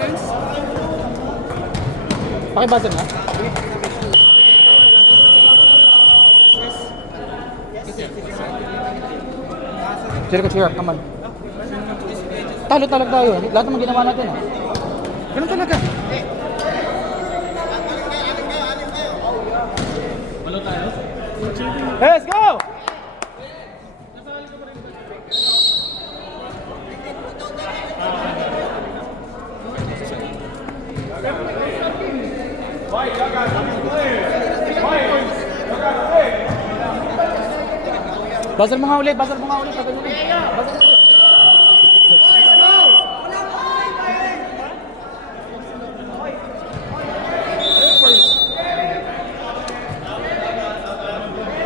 sense? Pakibuzzer na. Cheer ko, cheer. Come on. Talo talaga tayo. Lahat naman ginawa natin ah. Ganun talaga. Malo tayo? Let's go! Buzzer mo nga ulit, buzzer mo nga ulit. Buzzer mo ulit.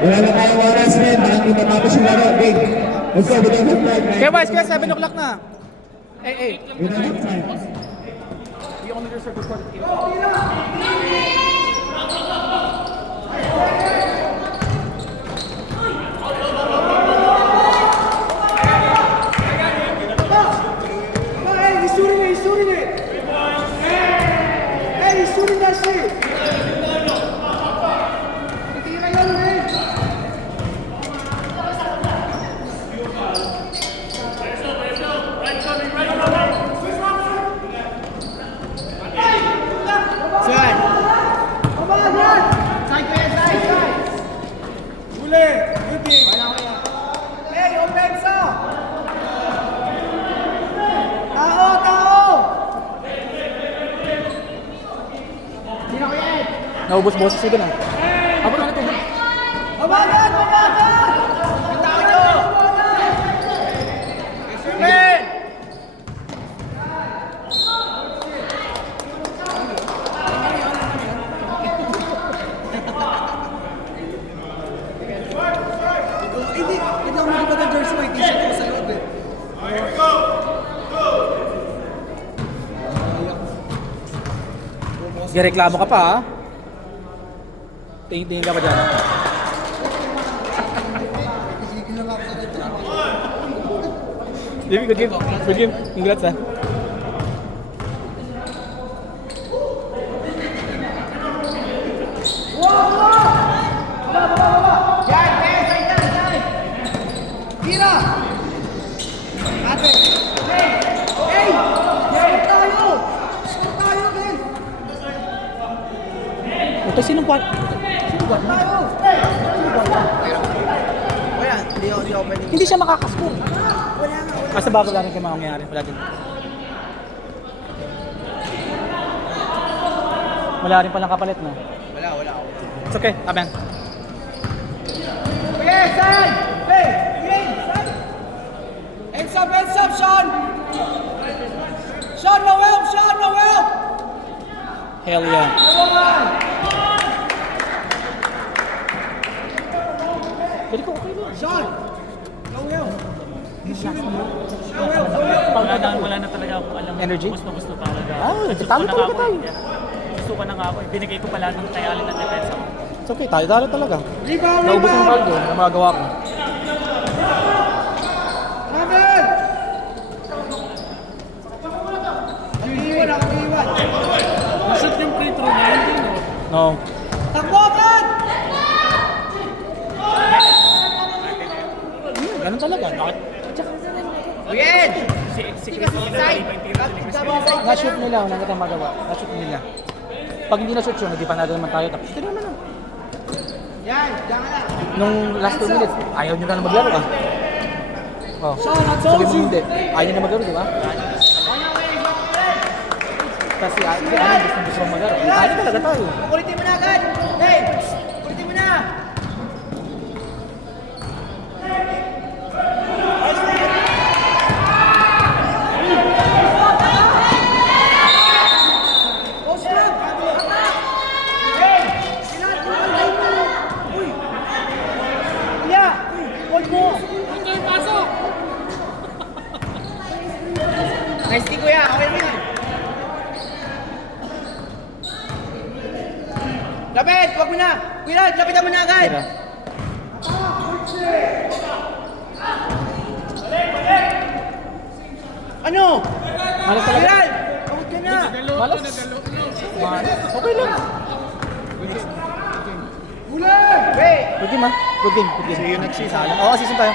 Wala na tayong oras rin, baka hindi matapos yung laro. Big, let's go, we don't have time. Kaya Vice, kaya 7 o'clock na. Eh. We don't have time. We only reserve for naubos boses ko na. Ako na natubig. Babagan! Ang tao nyo! Amen! Hindi ako makita ng jersey, may t-shirt ko sa loob eh. Reklamo ka pa ha? Tingin ka pa dyan. Good game. Good game. Congrats ha. Ito sinong part? Wala, hindi ako pwede. Hindi siya makakascore. Basta bago lang rin kayo mangyayari. Wala din. Wala rin palang kapalit no? Wala. It's okay. Amen. Okay, San! Hey! San! Hands up, Sean! Sean, no help! Hell yeah. Pwede ko, okay na. Sean! No help! Wala na talaga ako alam. Energy? Gusto talaga. Talo talaga tayo. Gusto ko na nga ako. Binigay ko pala ng tayalin ng defense ako. It's okay, tayo talaga. Naubos yung ball game na magagawa ko. Shoot yung free throw na hindi no? No. Takbokan! Ganun talaga. Bakit? Bien! Si Chris Side! Na-shoot nila, wala na tayong magawa. Na-shoot nila. Pag hindi na-shoot yun, hindi panalo naman tayo. Tapos ito naman lang. Yan, diyan ka na. Nung last 2 minutes, ayaw nyo na maglaro ah. Oh. Sabi mo hindi. Ayaw nyo na maglaro, di ba? Kasi gusto mo maglaro. Ayaw talaga tayo. Kulitin mo na agad! Hey! Kulitin mo na! Nice di kuya, okay naman yan. Lapit, wag mo na. Kuya, lapitan mo na agad. Tira. Ano? Malas talaga. Kuya, tawag ka na. Malas. Okay lang. Good game, ha? Good game, good game. See you next season. Oo, season tayo.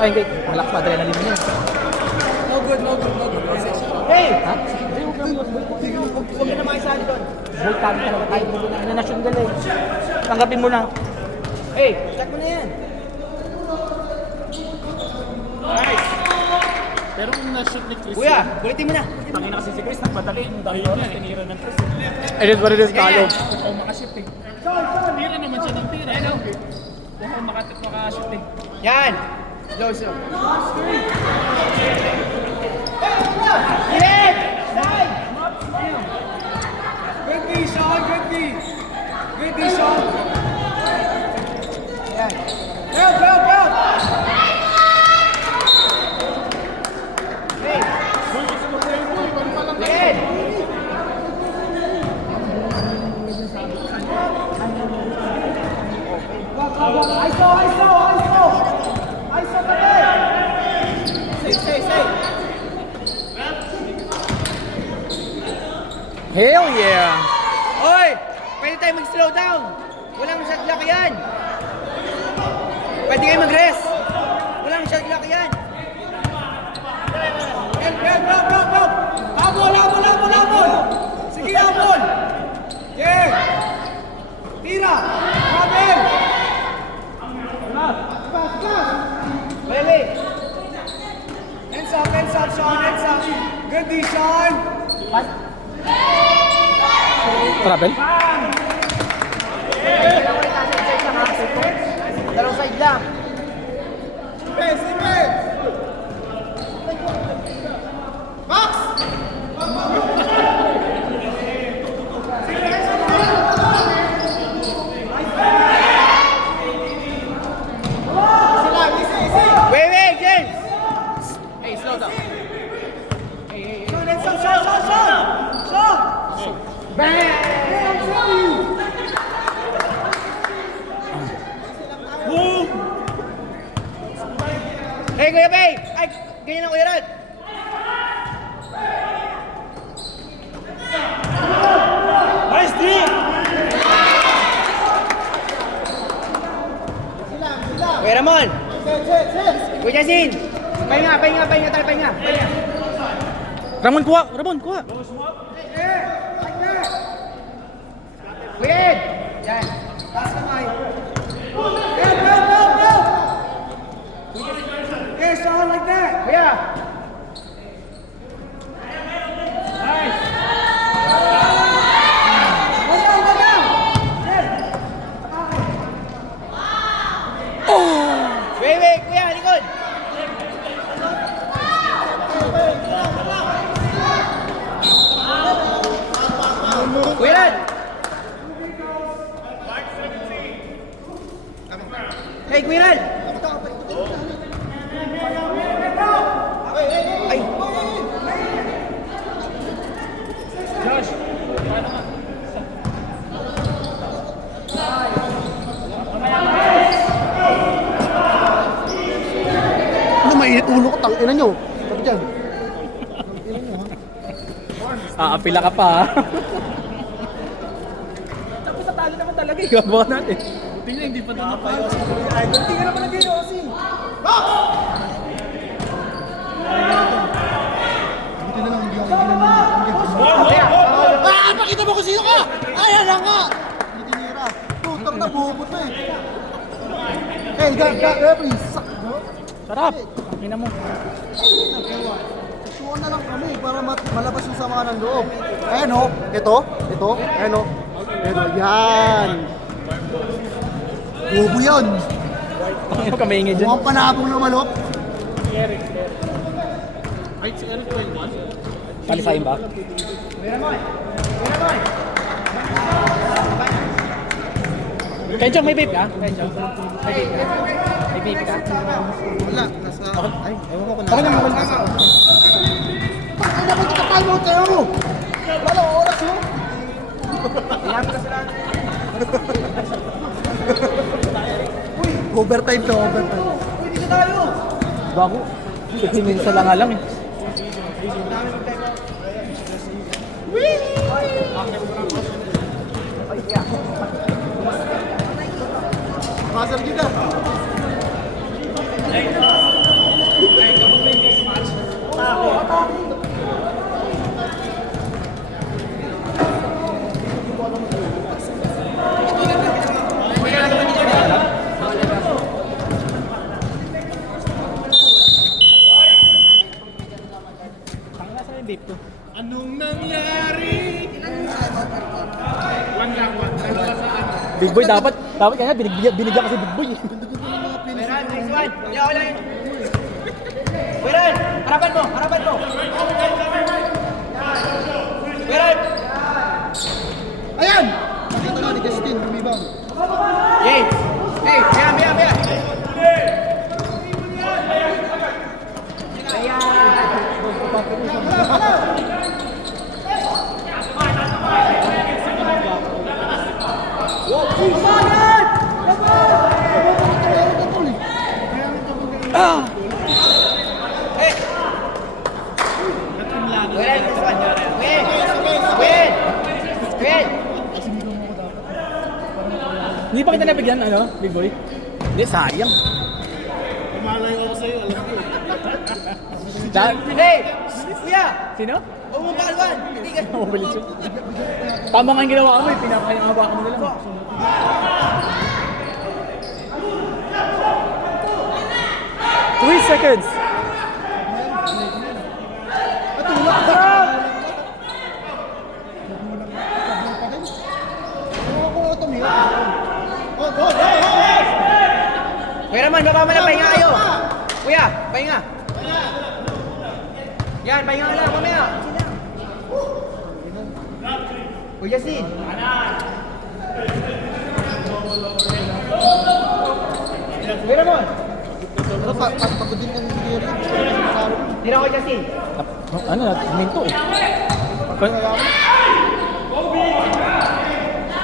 Ay, hindi. Malakas pa, adrenaline mo yun. No good, no good, no good. Hey! Ha? Huwag na makisali doon. Bolt tabi ka na. Kahit mo na. Ano na siyang dali. Tanggapin mo na. Hey! Check mo na yan. Pero kung na-shoot ni Chris, Kuya, kulitin mo na. tangin na kasi si Chris, nagpadali yung dahil oras, tinira ng Chris. It is what it is, talo. Kung makashoot eh. Tira naman siya ng tira. Kung makashoot eh. Yan! Slow, slow. Good D, Sean, good D. Good D, Sean. Yan. Help, help, help. ISO, ISO, ISO. ISO pa rin. Say. Hell yeah! Oy! Pwede tayo mag-slow down! Walang shot clock yan! Pwede kayo mag-rest! Walang shot clock yan! Help. Habol. Sige, habol. Yeah. Tira. Habol. Wait! Hands up, Sean. Hands up. Good D, Sean. Travel? Dalawang side lang. Defense. Box! Wait, James! Hey, slow down. Sean! Bang! Hey, Kuya Bay! Ay, ganyan ang Kuya Rod! Nice D! Kuya Ramon! Kuya Jasin! Pahinga. Ramon, kuha! Kuya Ed! Yan! Taas kamay. Help! Yeah, Sean, like that. Kuya! Go down. Wait, Kuya, likod! Kuya Rod! Hey, Kuya Rod! Ay! Josh, paano nga? Ano, mainit ulo ko, tangina nyo. Sabi dyan. Aapila ka pa, ha? Tapos sa talo naman talaga, igabawa natin. Buti nga hindi pa doon napayo. Hindi ka naman nag-iyo kasi. Pakita mo kung sino ka! Ayan na nga! Hindi tinira. Tutang na bubot na eh. Hey, please. Sarap! Pakina mo. Tuwan na lang kami para malabas yung sama ng loob. Ayan o. Ito. Ayan o. Yan. Bobo yan. Pakina kami ingay dyan. Mukhang panabong na malok. Ay, si Eric 21. Palisayin ba? Kenchong, may vape ka? Kenchong, may vape ka? May vape ka? Wala, nasa... Ay, ewan ko kung Ako naman, ako nasa... Bakit naman kapal mo tayo? Wala oras mo. Overtime to, overtime. Pwede na tayo. Bago. 15 minutes na lang nga lang eh. Pasal kita. Ang nasa yung vape ko. Anong nangyari? One lang. Big boy, dapat kaya binigyan kasi big boy eh. Meron, next one. Wala, wala. Meron, harapan mo, harapan mo. Meron. Ayan! Nakita nga ni Justin, lumibang. Yay. Hey, biya. Meron, next one. Win. Hindi pa kita nabigyan, ano, big boy? Hindi, sayang. Malay ako sa'yo, alam ko. Da- Hey, kuya. Sino? Huwag mo pakalwan. Hindi ka. Mabilis yun. Tama nga yung ginawa mo eh, pinapakayang mo na lang. Three seconds. Kuya naman, baba mo na, pahinga kayo. Kuya, pahinga. Yan, pahinga ka lang, mamaya. Kuya Sid. Kuya naman. Pero pagod din kami ni Gary. Tira ko Kuya Sid. Ano na, minto eh.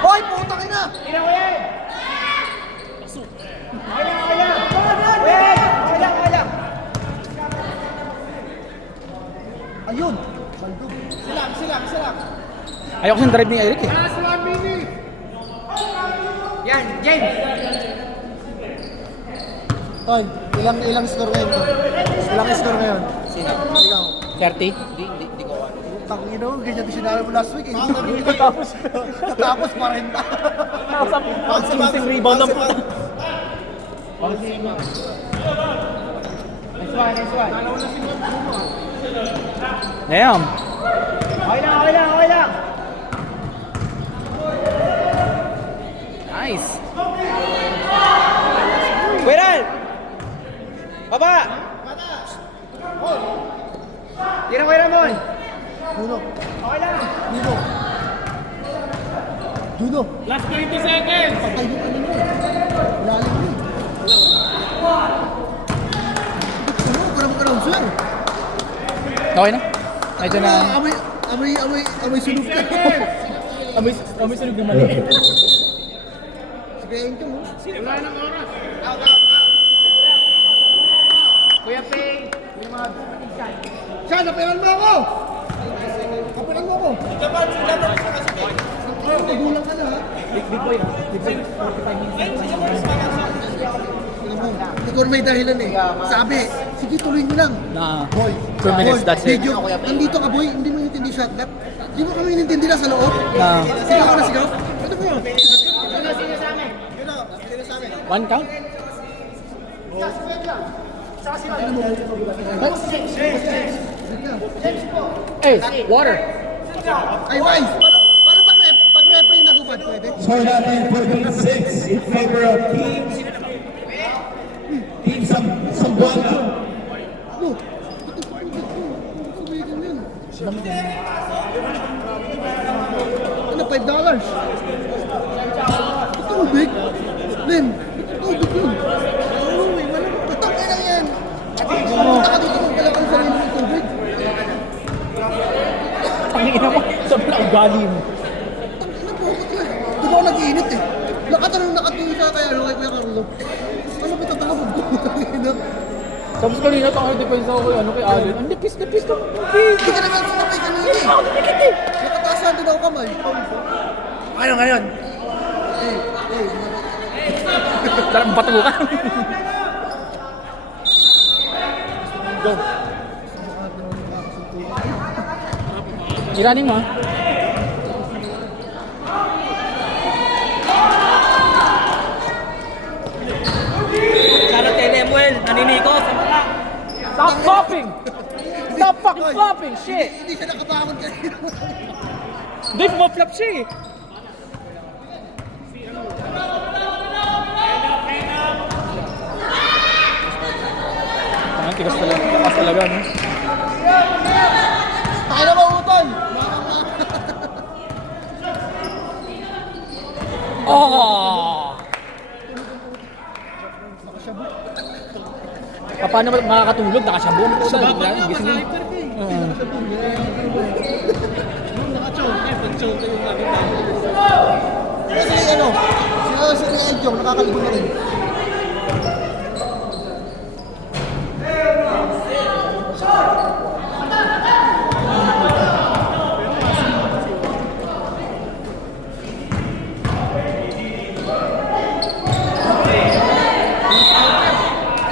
Hoy, putang ina! Tira ko yan. Okay lang. Okay lang. Ayun! Baldog. Silang. Ayoko siyang drive ni Eric eh. Last 1 minute. Yan, James. Hoy, ilang score ngayon to? Ilang score ngayon? Sino? Ikaw. 30? Di ko ano. Tangin mo, ganyan din sinabi mo last week eh. Tapos, Tapos 40. tapos ang rebound ng puta. Nice one. Damn. Okay lang. Nice. Kuya Baba. Tira Kuya Ramon. Duno. Okay lang. Duno. Last 20 seconds. Patay yung ano mo. Lalim mo. Parang magkaroon sir. Okay na? Medyo na... Amoy sunog ka. Amoy sunog ng mali. Sige, yun mo. Wala nang oras. Kuya Pay. Yung mga Siya, napiran mo ako! Napiran mo ako! Nagulang ka na ha? Big boy ah. Big boy. 45 minutes. Alam mo, ikaw may dahilan eh. Sabi, sige tuloy mo lang. Na Boy, 2 minutes, that's it. Video, nandito ka boy, hindi mo intindi shot left. Hindi mo kami intindi na sa loob. Na Sigaw ka na sigaw. Ano mo yun? one count? Hey, water. Ay, Wise! Paano pag-referee nagubad pwede? Score natin 14-6 in favor of Team Zamboanga. Ano? Sumigan yun. Ano, $5? Ito, big? Ugali mo. Di ba ako nag-iinit eh? Nakatanong nakatingin ka kaya kay Kuya Carlo. Ano ba tatawag ko? Tapos kanina pa ako depensa ako kay Allen. Ang nipis ka. Hindi ka naman sumapay kanina eh. Ako nakikit eh. Nakataasan din ako kamay. Ano ngayon? Sarap batukan. Go. Iranin mo. Charot kay Lemuel, naniniko sa mata. Stop flopping! Stop fucking flopping! Shit! Hindi siya nakabangon kanina. Hindi, pumaflop siya eh. Ang tigas talaga, no? Tayo na mautan! Oh! Paano ba makakatulog? Nakasabong. Gising yun. Kasi ano, si Edyong nakakaligo na rin.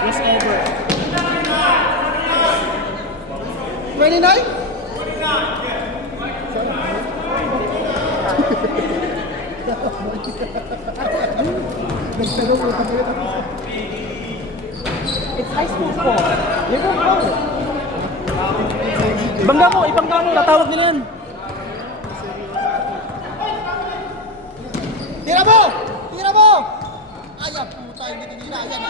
It's over. 29? It's high school ball. You don't know it. Ibangga mo, tatawag nila yan. Tira mo! Tira mo! Ayan, puta, hindi tinira. Ayan,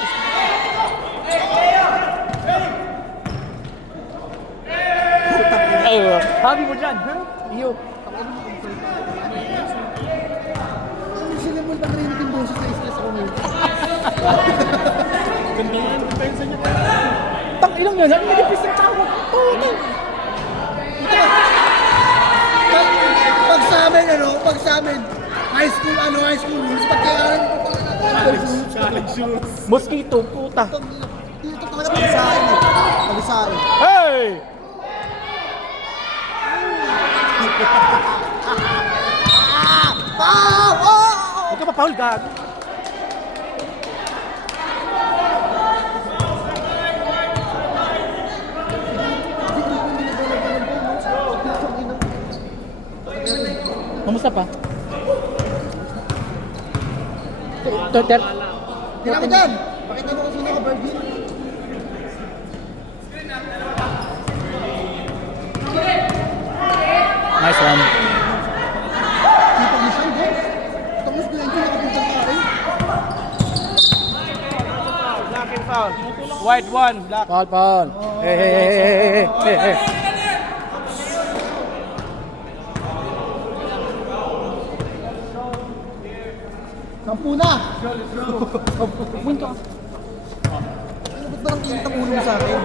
Ay, habi mo dyan, ha? Iyo. sila mo narinig yung boses na stress ako ngayon. Ganda nga yung pensa niya. Tang ilang yan, ang nilipis ng tawag. Toto. Ito ba? Pag sa amin, high school rules, pag kailangan ko Challenge shoes. Mosquito, puta. Dito talaga palisain eh. Palisain. Hey! Huwag ka pa-foul, gago. Kamusta pa? Tira mo dyan! Pakita mo kung sino ka, Bergie. Nice one. Kita mo siya, bro. Tapos ko lang ito, nakapunta ka rin. White one, black. Foul. Hey. Sampu na! Win ka. Ano ba't ba ang kinit ang ulo mo sa akin?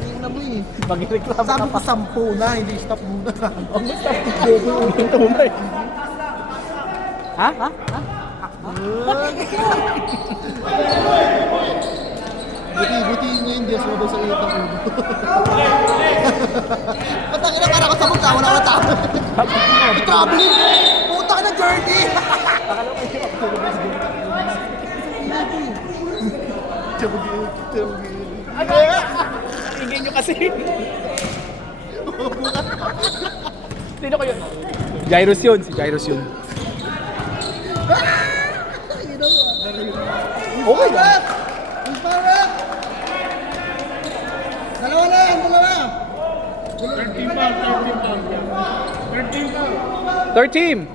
Tingnan mo eh. Mag-reklamo Sabi ka ko pa. 10 na, hindi stop muna. Ang basta. Ito mo eh. Ha? Buti niya yung Diyos mo sa iyo ng ulo. Patangin na para ako sa mukha, wala ka tao. Traveling! Puta ka na journey! Ingay nyo kasi. Sino kayo? Jairus yun. Si Jairus yun. Okay ba? Parang! Dalawa na yan, dalawa! 13 team.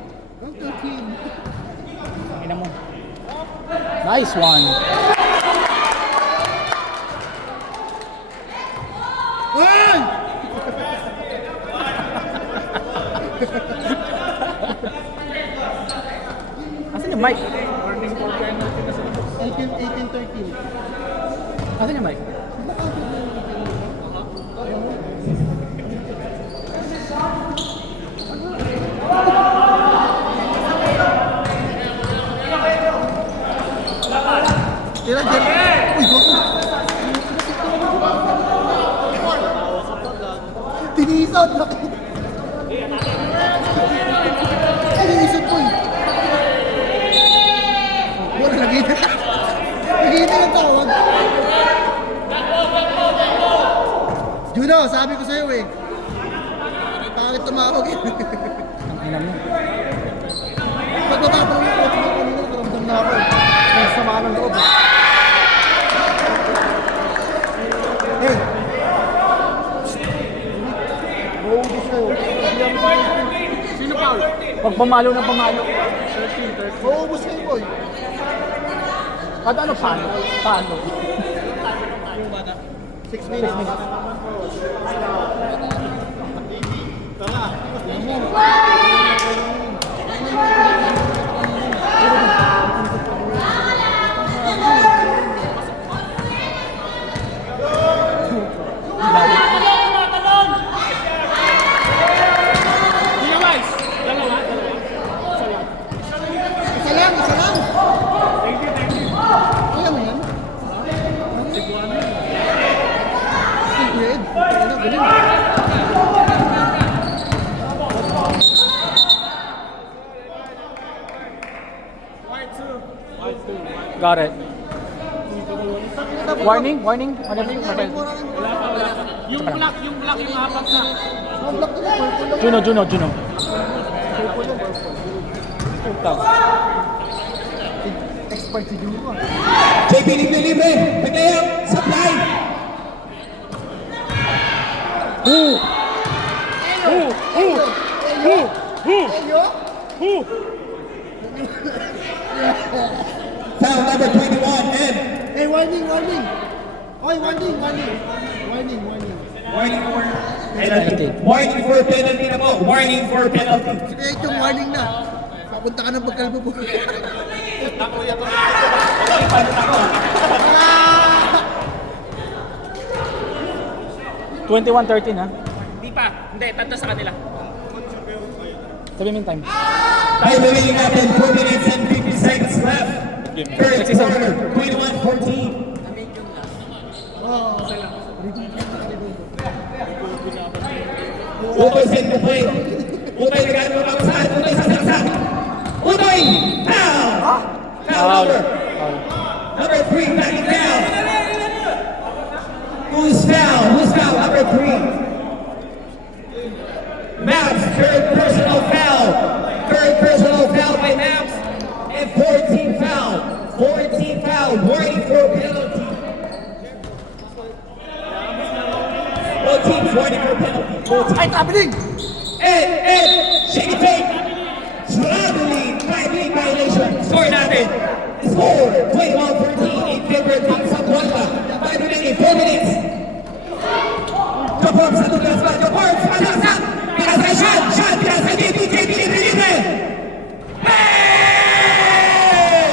Ina mo. Nice one. Ay! Asan yung mic? 18-13. Asan yung mic? Tira, tira. Uy, gogo. Tinisod, laki. Tinisod ko eh. Wala, nagita. Nagita yung tawag. Juno, sabi ko sa'yo eh. Pangit tumawag eh. Ang ina mo. Pagbaba ko yung coach mo kanina, nakaramdam na ako eh. May sama ng loob eh. Hey! Maubos kayo. Sino foul? Pag pamalo na pamalo. Maubos kayo, boy. Kada ano paano? Paano? 6 minutes. Dalawa. Isa lang, isa lang. Kaya mo yan? Stay grade. Ano, ganun. Got it. Warning, warning. Whatever you Yung black yung habang sa... Ang block nila, purple lang. Juno. Purple lang, purple. Expert si Juno ah. JP libre. Pagkayang supply. Foul number 21, and Hey, warning! Oy, warning! warning for penalty. Warning for penalty na po. Warning for penalty. Sige, yung warning na. Papunta ka ng pagkalbo po. 21-13 ha. Hindi pa. Hindi, tanda sa kanila. Sabi mo yung time. Time remaining natin 4 minutes and 50 seconds left. Third quarter, 21-14. Utoy set the play. Utoy nagano ng saan. Utoy sa saksak. Utoy! Foul! Foul number 3, backing down. Who's foul? Number 3. Maps, third personal foul. Third personal foul by Maps. And 14 foul. Warning for penalty. Both teams warning for penalty. Both teams. Ay, traveling! And shake it take. Traveling violation. Score natin. Score 21-13 in favor of Team Zamboanga. 5 remaining, 4 minutes. Jump sa tugas pa. Jump sa panasak. Pinasay shot. Pinasay JP libre. Hey!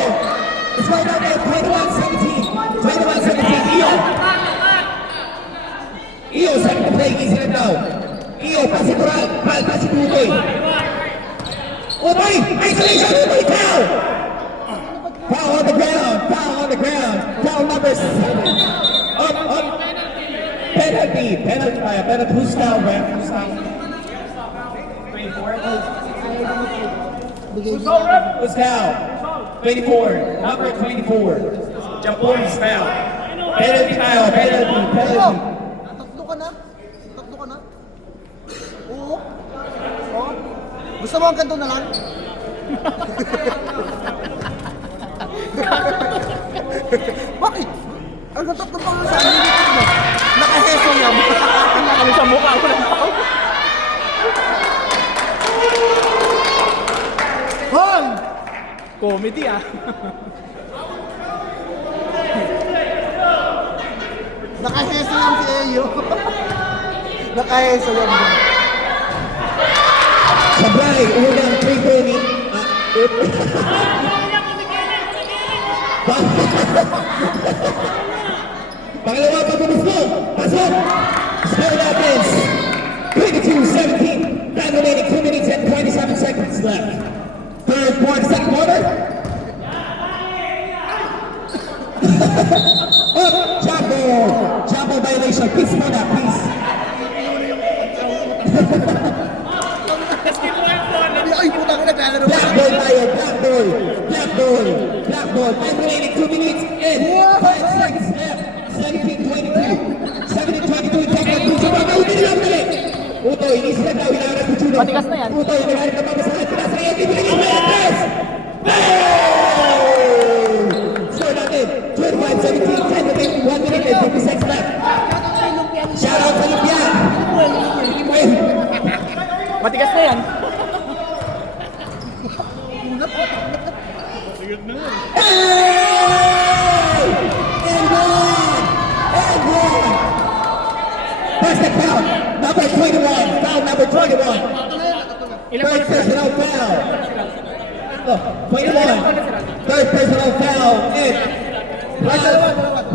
Score natin 21-17. Iyo sa play. Easy na daw. Iyo, pasitural. Pasituloy. Utoy! Isolation! Utoy! Foul! Foul on the ground! Foul number 7. Up! Penalty! Who's foul, ref? Who's foul? 24? Who's foul? 24. Number 24. Japon's foul. Penalty foul. Tatlo ka na? Oo. Oh. Gusto mo ang ganito na lang? Bakit? Ang tatlo pa sa amin mo. Nakaheso yan. Ano sa mukha ko lang tao? Hoy! Comedy ah. Nakaheso yan si Eyo. Nakaheso yan. Sabay, unang 3 point. Pangalawa pa gusto. Pasok. Score natin. 22-17. Time remaining 2 minutes and 27 seconds left. Second quarter. Up, jump ball. Jump ball violation. Peace muna, peace. Tapos kinuha yung bola. Ay, putang ina, naglalaro pa. Black ball tayo, black ball. Black ball. Black ball. Time remaining 2 minutes and 5 seconds left. 17-22. 17-22. Time out. Puso pa. Utoy lang ulit. Utoy, inisip na daw. Hinaharap ko Juno. Matigas na yan. Utoy, hinaharap na papasahan. Pinas na yan. Ibigay ang Mayatres. Score natin. 25-17. Time remaining 1 minute and 50 seconds left. Shout out sa Lumpia. Matigas na yan. Basket foul, number 21, foul number 21. Third personal foul. Oh, 21. Third personal foul. And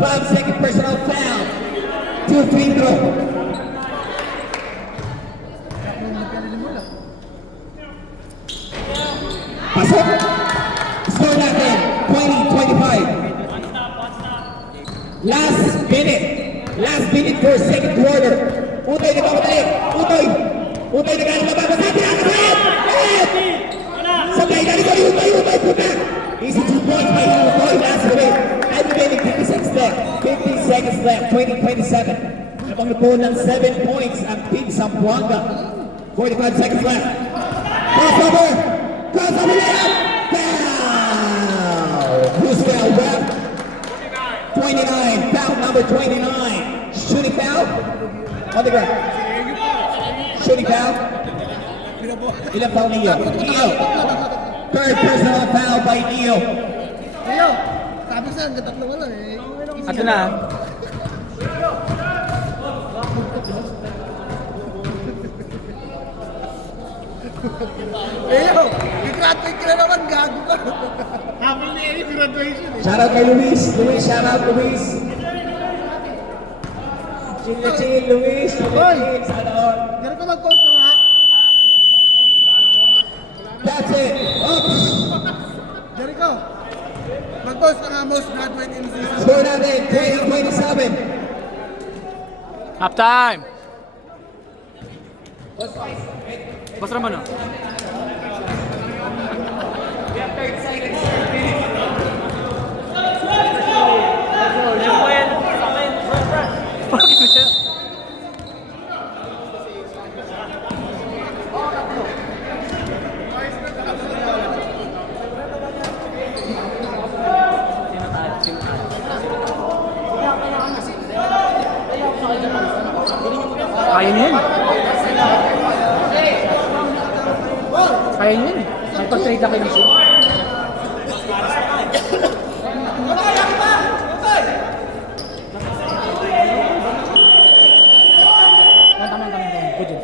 Bob, second personal foul. 2 free throw. Pasok. Score natin, 20-25. Last minute for second quarter. Utoy nagpapadali. Utoy nagkaroon na babasa. Pinakasayap! Sabay na rin ko ni Utoy puta. Easy 2 points by Utoy. Last minute. And remaining 50 seconds left. 50 seconds left. 20-27. Nabang na po ng 7 points ang Big Zamboanga. 45 seconds left. Crossover layup. Foul. Who's foul, ref? 29, foul number 29. Shooting foul on the ground. Shooting foul. Ilang foul Neo? Neo. Third personal foul by Neo. Ayo, sabi sa ang tatlo wala eh. Ato na. Ayo, i-graduate ka na naman, gago ka. Happy na yung graduation eh. Shout out kay Luis. Shout out Luis. Chill, Luis. Shout out. Meron ka mag-post na nga. That's it. Oops. Jericho, mag-post ka nga most graduate in season. Score natin, 20-27. Half time. Boss Ramon. Kaya niya yun. Kaya niya yun. Mag-trade na kayo siya. Tama. Good yun.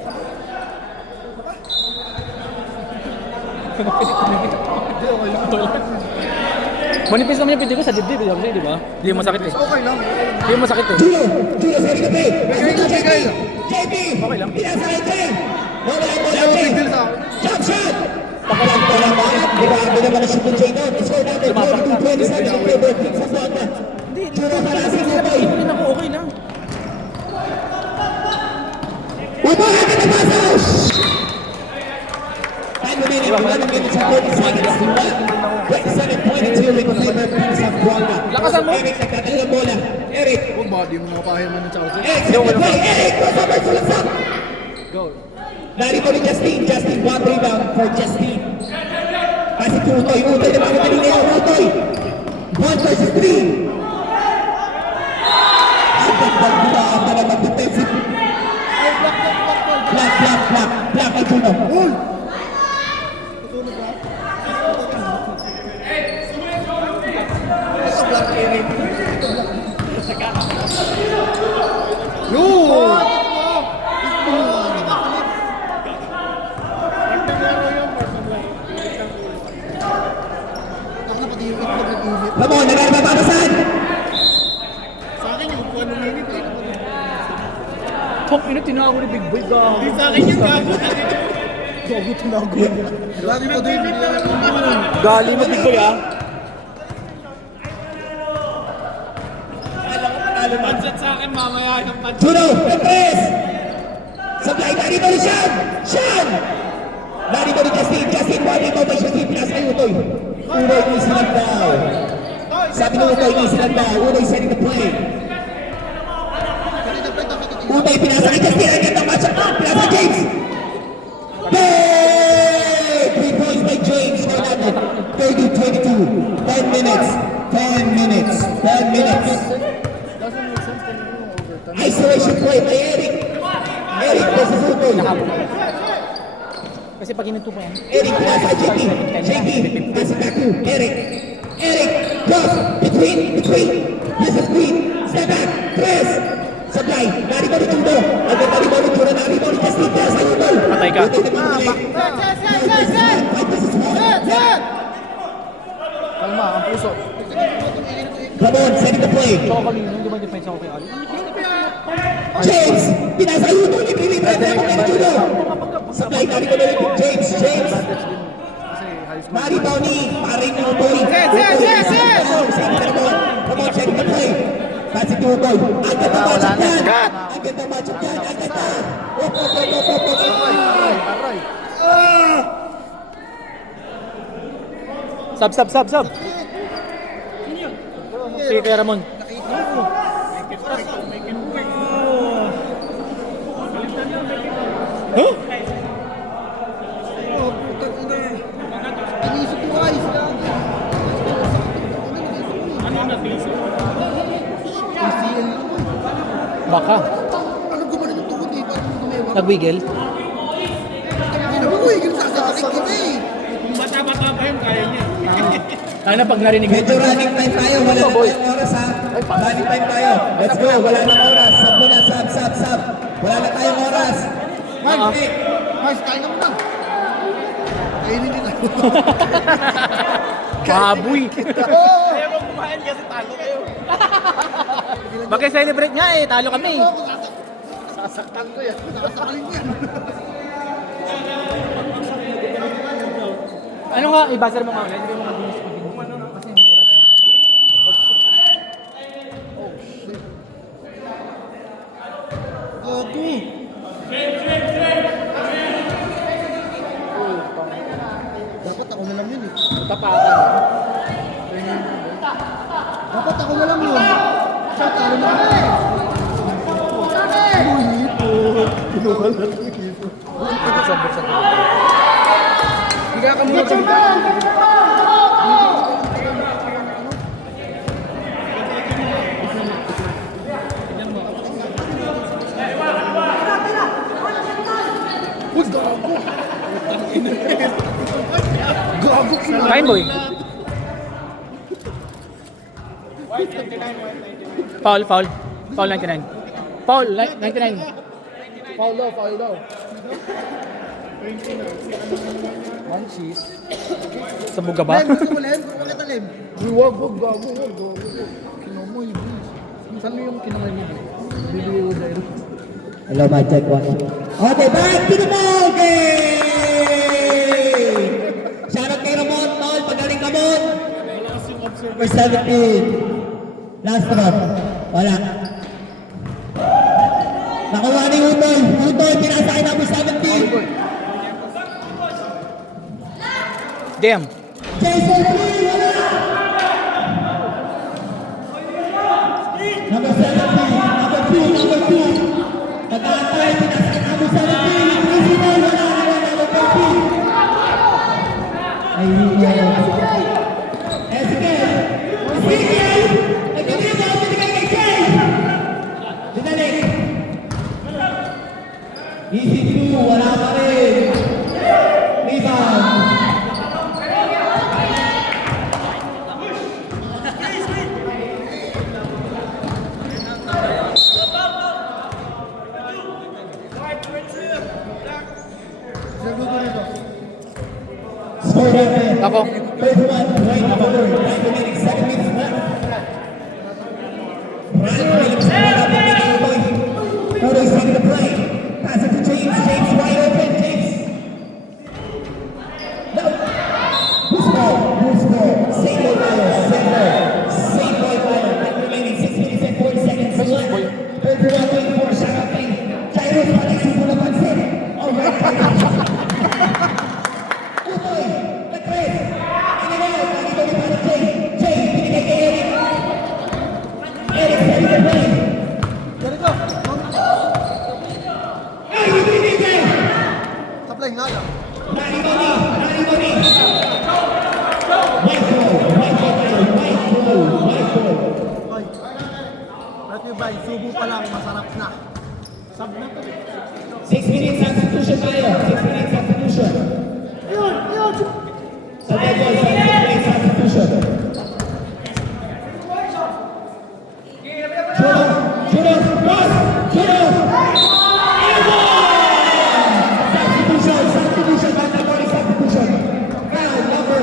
Manipis naman yung pwede ko sa dibdib, di ba? Hindi mo masakit eh. Okay lang. Hindi mo masakit eh. Juno, sa rin Bigay. JP! Okay lang. Pinasakit ka rin! Wala Ayaw big deal sa akin. Jump shot! Pakalang pa naman. Grabe naman ang shoot J doon. Score natin 42-27 in favor of Big Zamboanga. Juno para sa Utoy. Hindi na ako, okay lang. Utoy agad na pasok! Time remaining 1 minute and 30 seconds. 27-22 in favor of Big Zamboanga. Lakasan mo. Eric nagtatalo ng bola. Eric! Oh, body mo mapahiman ng Chelsea. Eric! Play! Eric! Crossover! Sulasap! Go. Narito ni Justin. Justin, 1 rebound for Justin. Kasi to Utoy. Utoy na mga kanina yung Utoy. 1 versus 3. Sabag-bag nila ang mga mag-defensive. Black ang Juno. Uy! Yun! Ramon, nagkakababasan. Sa akin yung upuan ng minute eh. Pok, ina, tinawag ko ni Big Boy. Gago. Di sa akin yung gago. Gago tinago yan. Lagi pa din. Galing mo, Big Boy, ah. Pansat sa akin mamaya ng pansat. Juno, Pepes! Sablay, narito ni Sean! Sean! Narito ni Justin, Justin, wali mo may Justin, pinasa kayo, Utoy. Unoy ni silang daw. Sabi ni Utoy ni silang daw, Unoy setting the play. Utoy, pinasa kay Justin, ang ganda match up, pinasa James! Hey! 3 points by James, for that 30-22, 10 minutes, 10 minutes, 10 minutes. Isolation play by Eric. Eric versus Utoy. Kasi pag ininto mo yan. Eric pinasa JP. JP, pass it back to Eric. Eric, cross, between. This is Queen. Step back, press. Sablay, narito ni Judo. Agad narito ni Judo, narito ni Justin. Pinasa Utoy. Patay ka. Utoy naman ulit. Set. Kalma, ang puso. Come on, setting the play. So kami, hindi ba defense ako kay Ali? James, pinasa Utoy. Nipilitan na ako kay Judo. Sablay, narito na rin. James. Narito ni paring Utoy. Set. Come on, setting the play. Pass it to Utoy. Ang ganda matchup yan. Ang ganda matchup yan. Ang ganda. Sub. Sige, kaya Ramon. Huh? Inisip ko guys. Ano na piso? Baka. Alam ko ba na ito? Hindi ba ito tumewa? Nagwiggle. Hindi na mo yung sasakit kita eh. Kung bata-bata pa yun, kaya niya. Kaya na pag narinig mo. Medyo running time tayo. Wala na tayong oras ha. Running time tayo. Let's go. Wala na oras. Sub muna. Sub. Wala na tayong oras. Guys, kain na muna. Kainin nila. Baboy. Ayaw mo kumain kasi talo kayo. Mag-celebrate nga eh, talo kami. Sasaktan ko yan. Sasakalin yan. Ano nga, i-buzzer mo nga ulit. Hindi mo mag-dinis ko din. Kasi may oras. Gago. Dapat ako na lang yun eh. Tapakan. Dapat ako na lang yun. Siya, talo na ako eh. Kinuha lang yung hipon. Higa ka muna. Gago sila. Kain boy. Foul 99. Foul 99. Foul daw. Manchis. Sa buga ba? Len, gusto mo Len? Gusto mo kita Len? Wag, gago. Kinamoy. Saan mo yung kinangay mo? Bibili ko dahil. Hello, my check one. Okay, back to the ball game! Shout out kay Ramon, Paul. Pagaling Ramon. Number 17. Last one. Wala. Nakuha ni Utoy. Utoy, pinasa kay number 17. Damn. Jason Lee, wala. Number 17. Number 2. Nag-aantay, pinasa kay number 17. Principal, wala. Number 13. Ay, Ezekiel! Nagkabili mo ako binigay kay Jay! Dinalik! Easy 2, wala pa rin! Rebound! Score natin. Ako. First one, right number 4. 9 minutes, 7 minutes left. Ryan Williams, Utoy setting the play. Pass it to James. James wide open. James. No. Who's ball? Same ball. Same ball. 10 remaining, 6 minutes and 40 seconds. nga lang. Nani Boni. White ball. Ay. Matthew Bay, subo pa lang, masarap na. 6 minutes substitution tayo. 6 minutes substitution. Yun! Sa dead ball, 6 minutes substitution. Shoot, cross, shoot! Substitution, back to body substitution. Foul number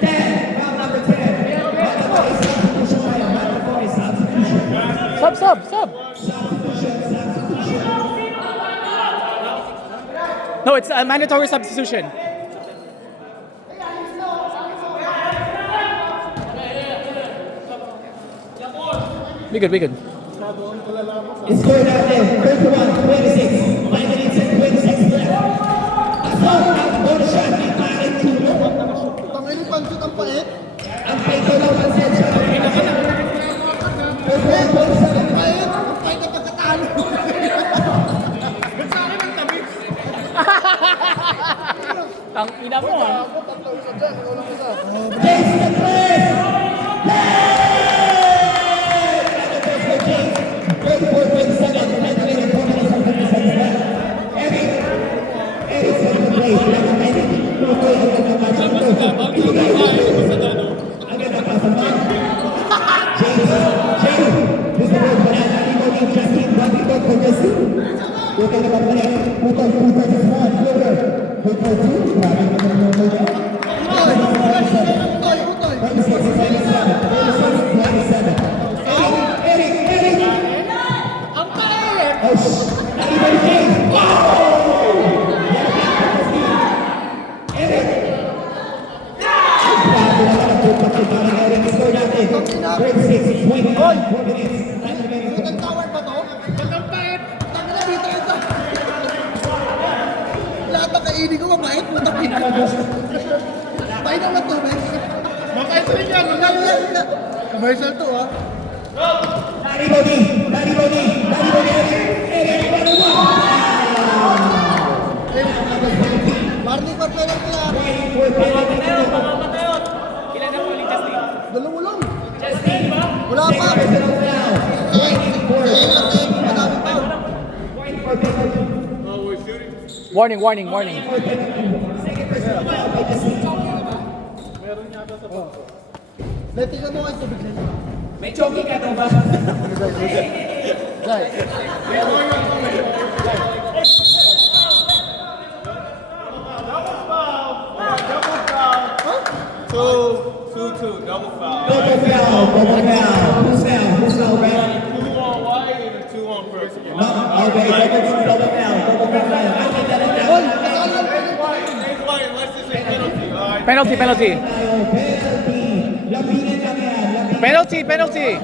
10. Foul number 10. Back to body substitution tayo. Back to body substitution. Sub. No, it's a mandatory substitution. Be good. It's scored out there. 31-26. 5 minutes and 26 left. Assault at bonus shot. Ipalit Chulo. Tangilin pansot ang pait. Ang peso lang ang set shot. Ang pait na pagkatalo. Tang ina mo ah. James the press. 34-27. 9 minutes, 4 minutes and 30 seconds left. Eric set the play. Pinaka-medic. Tutoy ang nagkakasya. Agad ang pasaman. James. Gusto mo, panatali mo ni Justin. Bakit ko Justin? Huwag ka na babalik. Putol sa spot. Floater. Putol 2. Grabe naman mo mo yan. 36-27. Eric. Ang pait! Oh, Nani James. Wow! Eric. Grabe naman ang tupak ni Parang Eric. Score natin. 36-29. 4 minutes. 9 minutes. Ang tower ba to? Ang pait! Tangina dito ito! Lahat ng kainin ko mabait. Matapin naman to. Pait naman to, men. Makait rin yan. Commercial to, ha? Nani Boni. Eric. Marnie Patay lang kaya. Waiting for penalty. Ilan ang uling Justin? Dalawa lang. Justin ba? Wala pa. Personal foul. Waiting for Madami pa. Waiting for penalty. Warning. Second personal foul by Justin. Tingnan mo ang tubig nito. May choking ka daw ba? Double foul. Double foul. Who's now, Brad? 2 on white and 2 on purple. No, okay, double foul. I think that is down. Ain't white unless it's a penalty. All right. Penalty. Penalty. Lapinan lang yan. Penalty.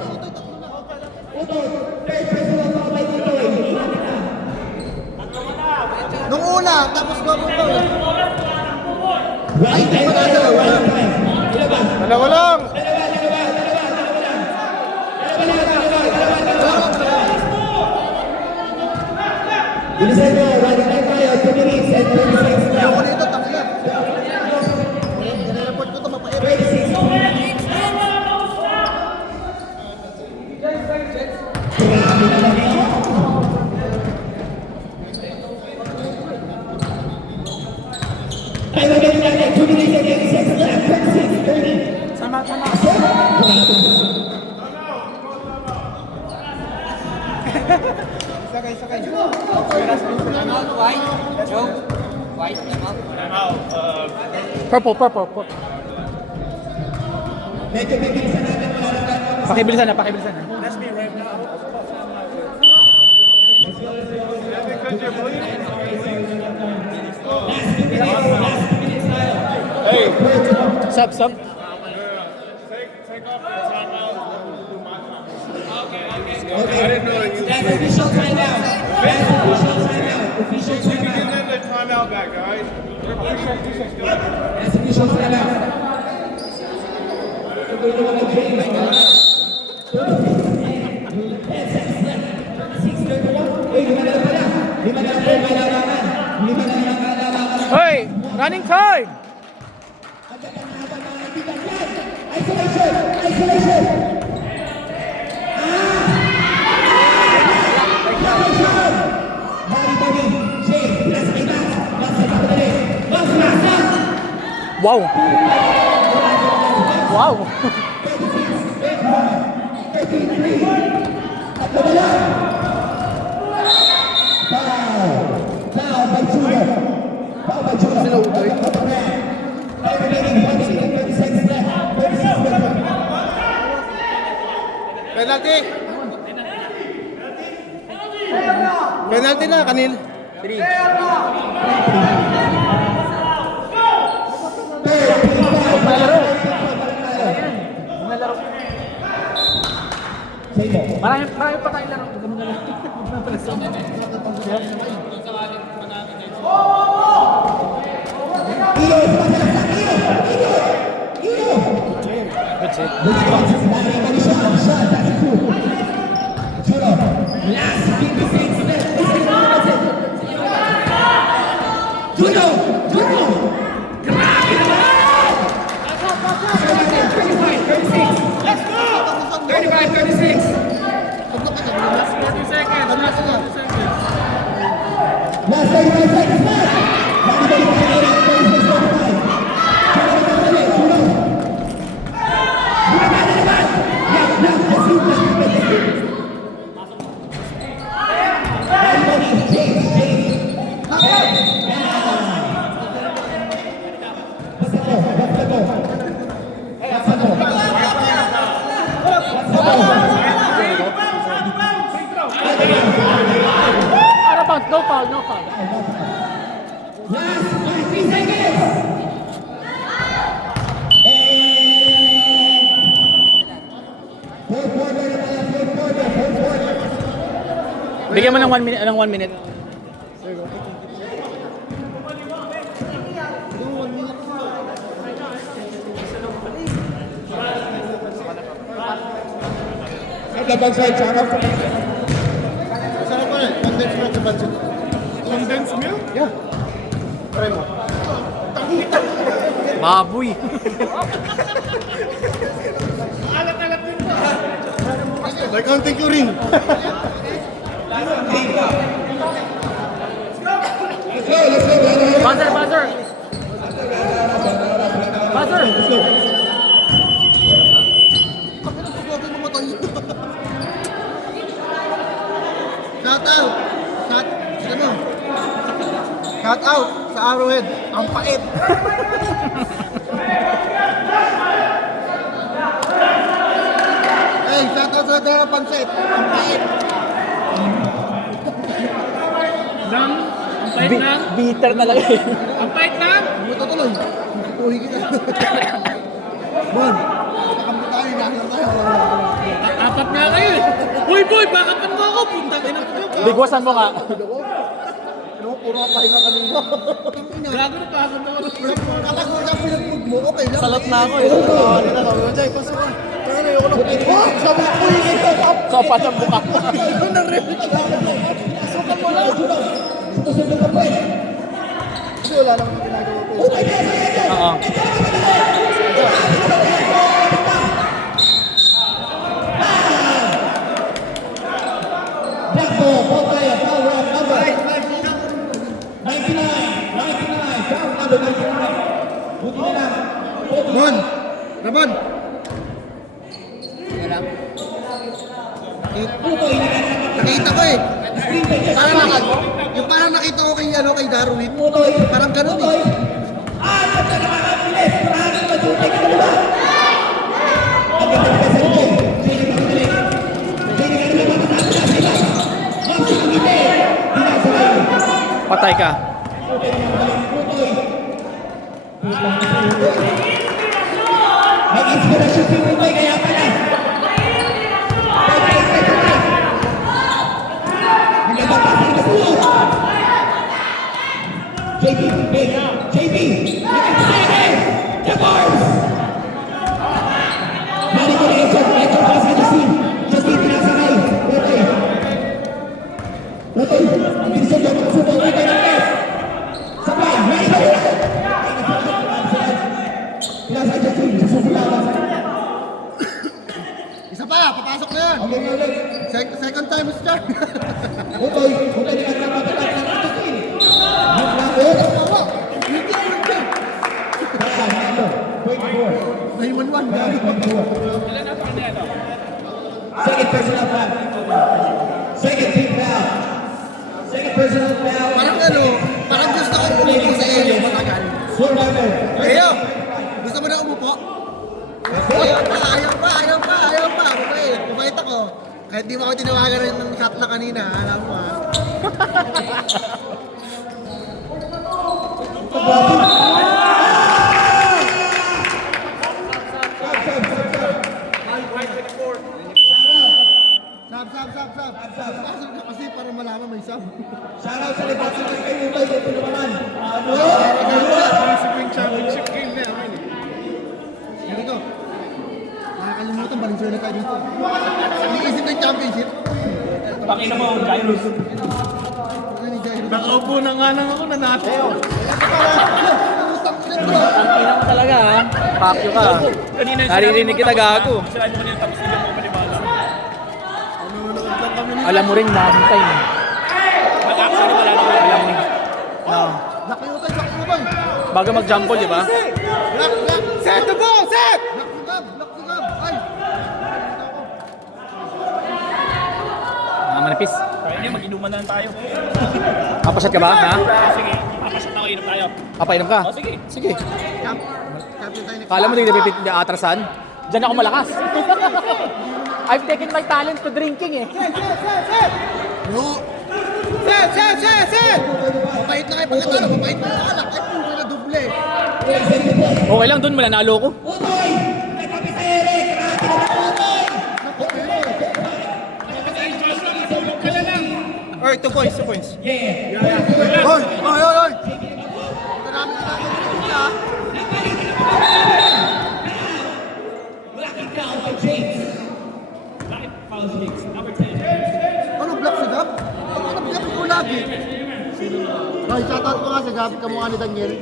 Utol, third personal foul by Tutoy. Tingnan na. Nung una, tapos double pa. Right time tayo. Ilan ba? Dalawa lang. Bilisan mo, right time tayo. 2 minutes and 30 seconds now. Ako nito, tangina. Nire-report ko ito mapait. 36. Grabe naman yan. Time again natin. 2 minutes and 30 seconds left. 36, 30. Sama. Purple. Medyo bibilisan natin mga Pakibilisan na. Hey, Sub. take off the timeout. Do my time. Okay. I didn't know that you. That's official timeout. That's official timeout. Official You can timeout. get the timeout back, guys. That's official timeout. Tuloy naman ang James. 10 seconds left. 36, 31. Uy, 5 na lang pala. 5 na lang po kailangan. 5 na lang kailangan. Running time! Isolation! Isolation! Body, Shane, pinasa kay Max. Max ay papadali. Max, Max, Max! Wow! Wow! 33. Tatlo na lang. Foul. Foul by Junior. Foul by Junior. Time remaining 1 seconds left. 36 left. Penalty! Penalty na, kanil. 3. Marami pa tayong laro. Last 35 seconds left. No foul, no foul. Last 3 seconds. Fourth quarter na pala, fourth quarter. Bigyan mo ng 1 minute, 1 minute. Laban sa Charaf. Sarap pa rin. Condense milk sa bansin. Condensed milk? Yeah. Try mo. Baboy. May counting ko rin. Let's go. Buzzer, buzzer. Buzzer. Shout out! Shout out sa Arrowhead. Ang pait. Hey, shout out sa Dara Pansit. Ang pait. Ang pait ng? Bitter na lang eh. Ang pait ng? Ano to tuloy? Puhi kita. Bon, nakamit tayo. Nakakita tayo. Apat nga kayo eh. Uy boy, baka pa mo ako. Puntang ina ko. Bigwasan mo nga. Ano, puro kapahinga kanina. Gago na pasok ako. Kapag mo siya pinagpug mo, okay lang. Salot na ako eh. Nila sabi ko, Jay, pasok ka. Kaya na yung oh, sabi ko, puhi kita. Kapat ang buka. Ano nang reklamo? Pasukan mo lang. Kasi wala namang ginagawa ko. Oo. Bon, Ramon. Nakita ko eh. Parang nakita ko kay kay Darwin. Parang ganun eh. Patay ka. Nag-inspirasyon si Rutoy kaya pala. Nagkabapasok na pulo. JB, the bars. Manipulation, medyo pass ka na scene. Just need pinasakay. Rutoy, ang bilis yung dapat sa Rutoy ng best. Sabay, manipulation. Second time is charm. Utoy nakakapatala ng atukin. Tawa. Hindi. 24. 911. Gabi. Ilan na pa niya, no? Second personal foul. Second team foul. Second personal foul. Parang ano, parang gusto ko umupo sa area matagal. Survivor. Ayaw! Gusto mo na umupo? Ayaw pa. Mabait ako. Kahit di mo ako tinawagan rin ng shot na kanina, alam mo ah. Sab. Kasi para malaman may sab. Shoutout sa lipat sa kay Utoy kay Pinaman. Spring Championship game na yan. Hindi ko. Nakakalimutan, Valenzuela tayo dito. Iniisip ng championship. Pakita mo, Jairus. Ano ni Jairo? Nakaupo na nga lang ako na natin. Utang ina bro. Ang ina mo talaga ha. Pakyo ka. Kanina Naririnig kita gago. Sila naman yung tapos nila mo panibala. Alam mo rin na time eh. Mag-action wala na alam mo. Laki utay. Bago mag-jump ball, di ba? Lock. Set the ball! Set! Lock the gab. Ay! Manipis. Kaya niya, mag-inuman na lang tayo. Papashot ka ba? Ha? Sige, papasok na kayo na tayo. Papainom ka? O, sige. Sige. Champion tayo next. Kala mo di atrasan? Diyan ako malakas. I've taken my talent to drinking eh. No. Set! Mabait na kayo pagkatalo. Mabait na alak. Ay, puno na duble. Okay lang, doon mananalo ko. Utoy! Nagkapi sa Eric! Karate na Utoy! Alright, 2 points. Yeah! Oy! Ito namin na. Wala kang foul kay James. Bakit foul six? Number 10. Ano block si Gab? Ano block ko lagi? Ay, shoutout ko nga sa Gab. Kamukha ni Daniel.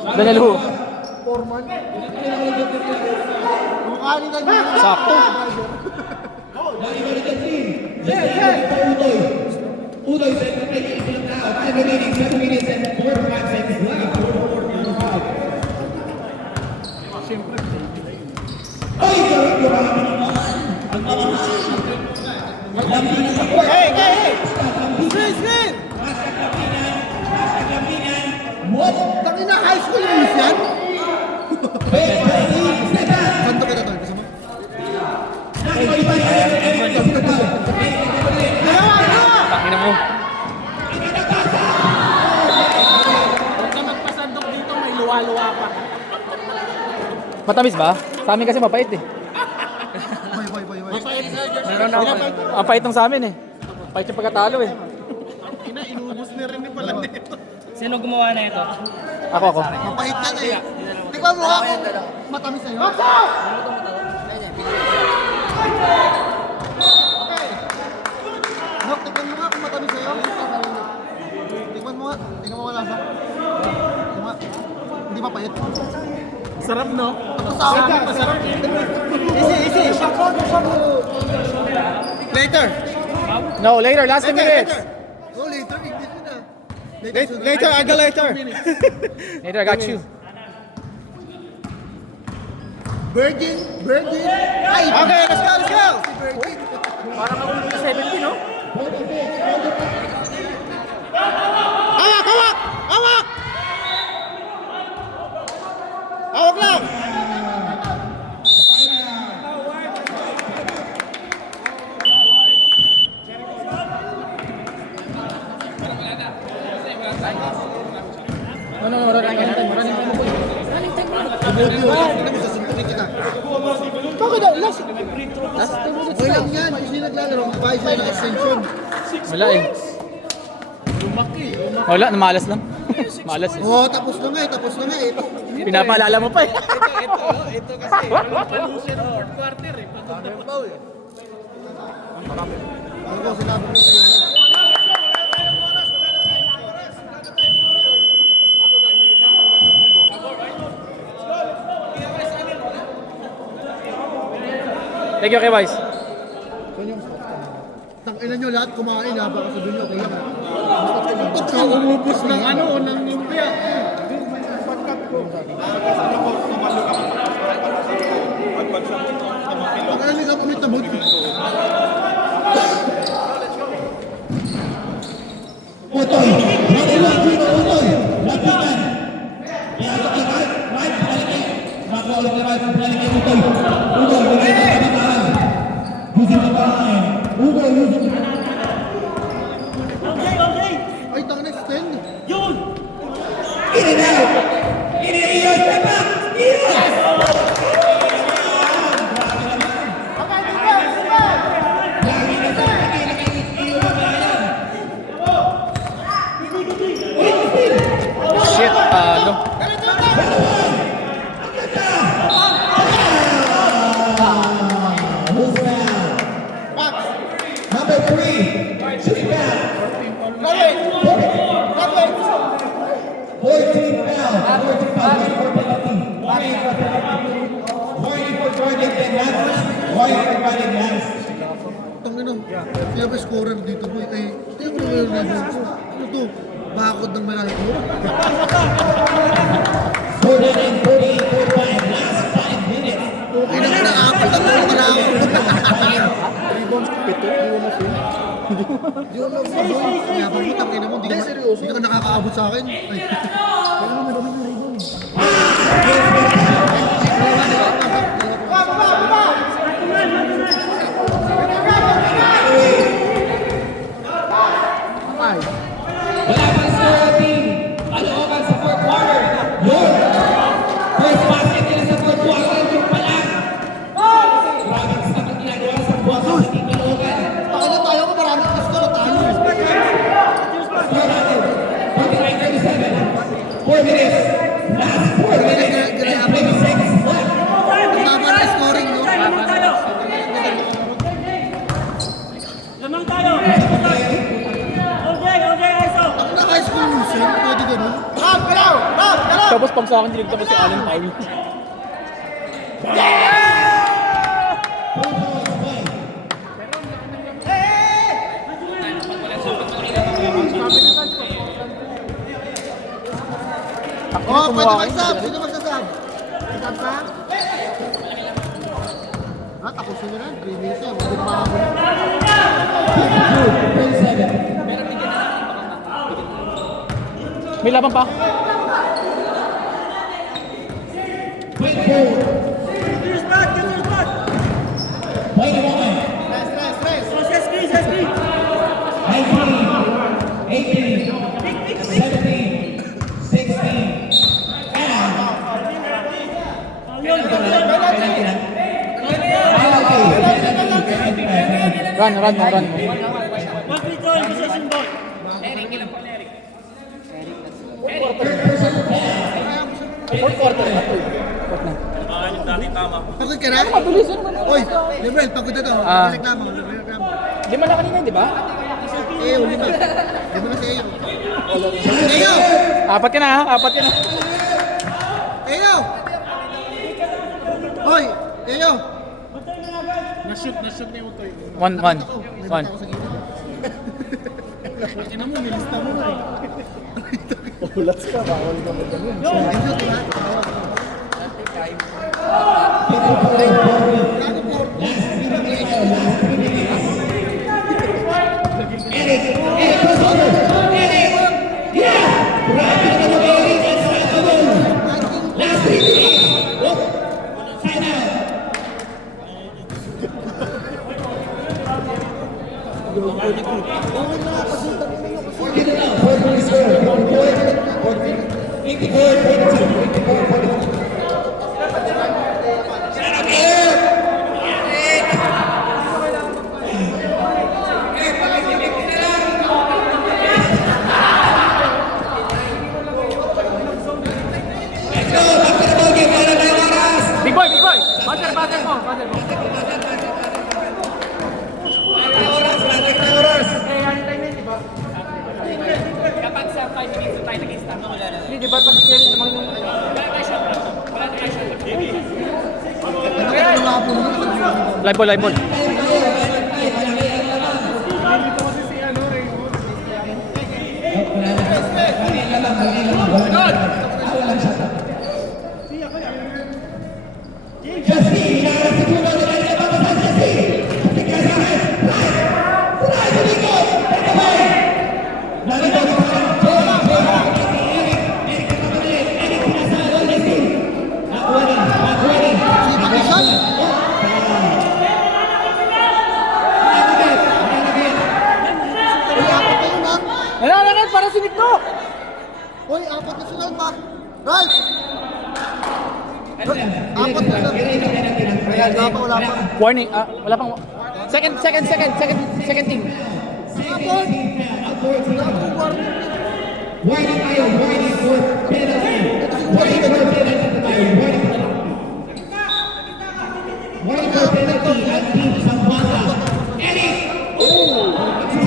Daniel who? Foreman. Kamukha ni Daniel. Sakto. Utoy. Utoy sa ilang tao. 5 remaining, 7 minutes and 45 seconds left. Ay, grabe naman. Ang mamahal. Hey! Screen! Tangina, high school news yan? Kanto kita tol, gusto mo? Pakina mo. Huwag ka magpasandok dito, may luwa-luwa pa. Matamis ba? Sa amin kasi mapait eh. Boy. Meron ako. Ang pait ng sa amin eh. Pait yung pagkatalo eh. Inubos na rin pala nito. Sino gumawa na ito? Ako. Mapahit yan eh. Tingnan mo ako. Matamis sa'yo. Dok, tingnan mo nga kung matamis sa'yo. Tingnan mo nga. Tingnan mo nga lasa. Tingnan mo. Hindi mapahit. Sarap, no? Tapos sa akin. Masarap. Easy. Later. No, later. Last 10 minutes. Go later. English na. Later, I go later. Later, I got you. Virgin. Ay! Okay, let's go. Si Virgin. Parang ako 70, no? Hawak! Hawak lang! No, running time. Sasuntukin kita. Bakit daw? Last Okay lang yan. Kasi naglalaro. Magpahit sa'yo ng extension. Wala eh. Wala, namalas lang. Malas eh. Oo, tapos na nga eh. Pinapaalala mo pa eh. Ito kasi. Palusin ng fourth quarter eh. Ano ko sinabi ko sa'yo? Thank you, okay, Vice. Kanyang Tangina nyo lahat kumain ha, baka sabihin nyo, kaya na. Ikaw umubos ng ano, ng lumpia. Baka namin ka pumit na mood. Utoy, nakuha dito, Utoy. Lapitan. Kaya ito kay Mark, balik. Makuha ulit na Mark, balik Utoy. Utoy, bigay na kapitaan. Using the time. Utoy, using the time. Ay, tangina, extend. In and out. In and out. Step up. Yes! Shit, talo. Move around. Number 3. Shooting foul. 14 foul. 14 foul. Warning for Jordan Fernandez. Warning for Jordan Fernandez. Tangina, sila ba scorer dito boy? Ay, tingnan ko naman yung level ko. Ano to? Bakod ng malalaki mo? Jordan in 48-45. Last 5 minutes. Ay, nakapot ang mga malaki. Rebounds, pito, di mo ma-feel. Di ko lang sa boy. Kaya pag mo, tangina mo, di ka nakakaabot sa akin. Ay, Kaya naman dami ng rebounds. Wala pang score team. Kalooban sa fourth quarter. Yun. First basket nila sa fourth quarter. Yung pala. Grabe ang sakit ginagawa sa buwan sa ating Kalooban. Pakina tayo ko, maraming gusto na tayo. Score natin. 49-37. 4 minutes. Last 4 minutes and 26 left. Ang baba na scoring, no? Lamang tayo! Ang naka-high school music, pwede ganun. Tapos pag sa akin, dinigtan ko si Allen Tywin. Oh, pwede mag-sub. Sino magsasub? Sub ka? Tapusin nyo na. 3 minutes yan. Huwag makakabot. 37. May laban pa. 21. Run mo. Fourth quarter na. Fourth na. Pagod ka na? Mabilis yun naman. Oy, Lebrel, pagod na to. Ah. Reklamo. Lima na kanina, di ba? Eyo, lima. Lima na si Eyo. Eyo! Apat ka na ha? Apat ka na. Eyo! Hoy! Eyo! Na-shoot ni Utoy. One. May bata ko sa gilid. Ina mo, nilista mo na eh. Ulats ka, bawal ka mo ganun. Enzo, diba? Big boy. Buzzer mo. Kapag sa 5 minutes na tayo nag-stand, wala na. Hindi, di ba pag share naman yung... Wala na tayo shot. Ano ka na nga po? Live ball. si Nick to! Hoy, apat na sila pa. Right! Apat na sila. Wala pa, wala pa. Warning, wala pang... Second team. Apat! Warning tayo, warning for penalty. Warning for penalty. Warning for penalty at Team Zambala. Eric!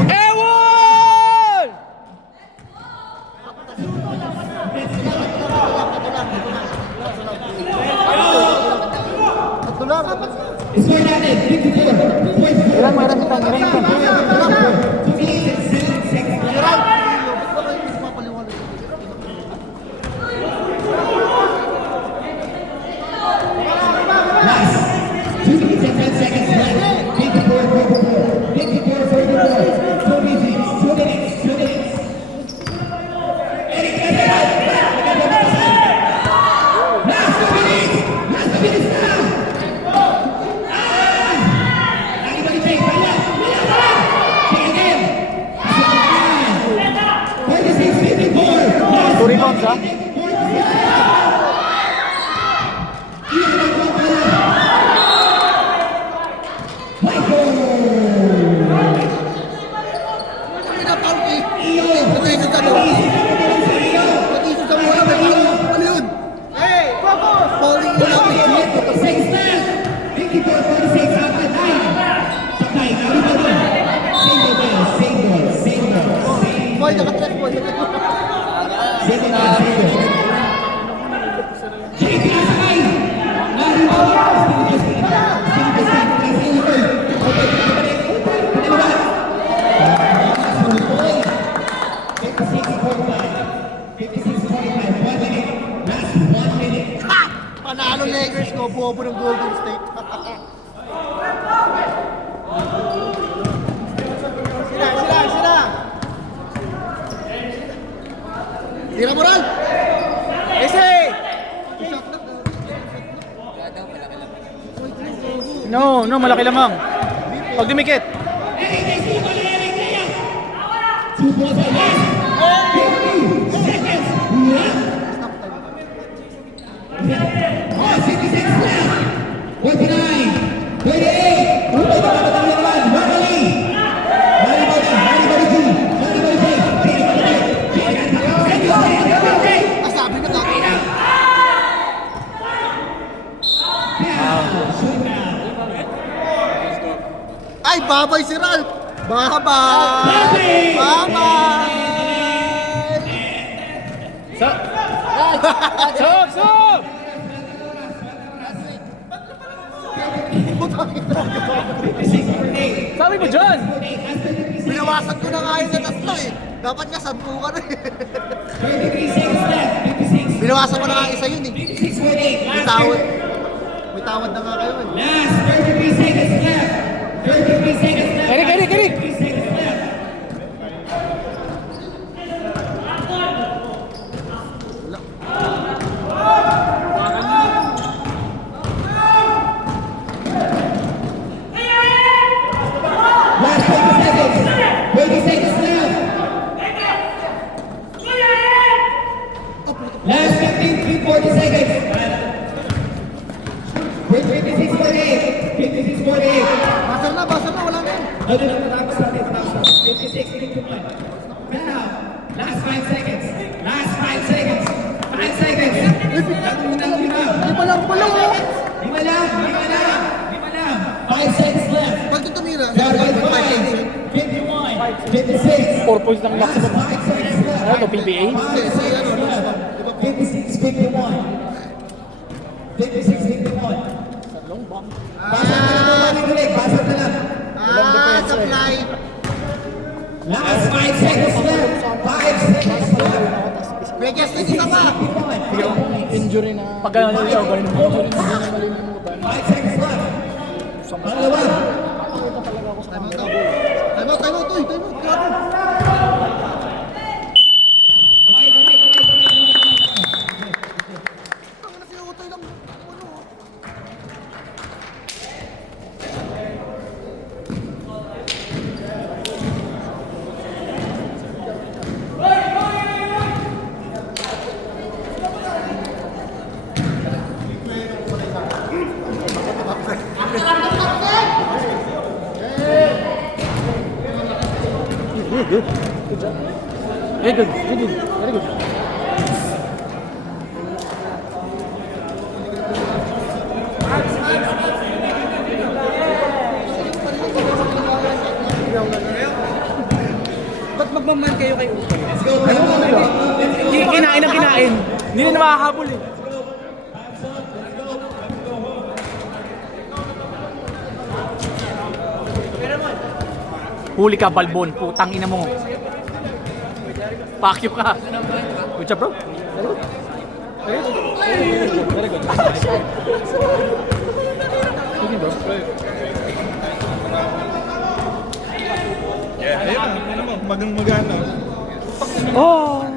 Ewan! Tatlo lang. Score natin, 54. Ilan, meron kita. 2 minutes and 7 seconds left. Ba't ba kayo magpapaliwanag? Last 2 minutes and 10 seconds left. 54, 44. 54, 44. 2 minutes, 2 minutes, 2 minutes. Eric, last 2 minutes. Last 2 minutes now. Everybody take, wala. Take again. 46, 54. Last 2 rebounds, ha? Ang pinapaul eh. Pag-isip ka daw. Pag-isip ka muna. Ano yun? Hey! Focus! Falling in love. 46 left. 54, 46 out the time. Sakay, kami ba doon? Single ball, single, single, single. Boy, naka-track boy. Single na, single. JP, sakay! Lari mo. Ha! Panalo Lakers ko. Bobo ng Golden State. Sila. Tira mo rin! No, malaki lamang. Pag dumikit. 2 balls are left. 50 seconds left. 56 left. 49, 38. Umay na naman naman. Marley. Sabi na nga. Ay, babay si Ralph! Bye-bye! Bye-bye! Sob! Sabi mo dyan! Binawasan ko na nga yun sa tatlo eh. Dapat nga 10 ka na eh. 33 seconds left. 56. Binawasan ko na nga isa yun eh. 56.8. May tawad. May tawad na nga kayo eh. Last 33 seconds left. 33 seconds left. Eric! 33 seconds left. Last 20 seconds. 20 seconds left. Last 15, 40 seconds. 56.8. 56.8. Basal na, wala na yun. No, matapos natin. 56, 51. Now, last 5 seconds. Last 5 seconds. 5 seconds. Lima lang pala oh. 5 seconds left. Pag ito tumira, Down by 5. 51. 56. 4 points lang maximum. 5 seconds left. Ano to, PBA? si ano, 56, 51. 56, 51. Pasok na lang mga ulit. Pasok na lang. supply. Last 5 seconds left. 5 seconds left. May guest list isa pa. Injury na. Pag gano'n nila, ganun mo. 5 seconds left. Pangalawa. Time out, uy, time out, grabe. Ang na si Utoy lang. Ano? good, good. Good job. Very good, good, good. Very good. Ba't magmaman kayo kay Utoy? Kinain ang kinain. Hindi na makakahabol eh. Huli ka, Balbon. Putang ina mo. Pakyo ka. Good job, bro. Very good. Very good. Very good, bro. Yeah, ayun. Ano mo, magana. Oh!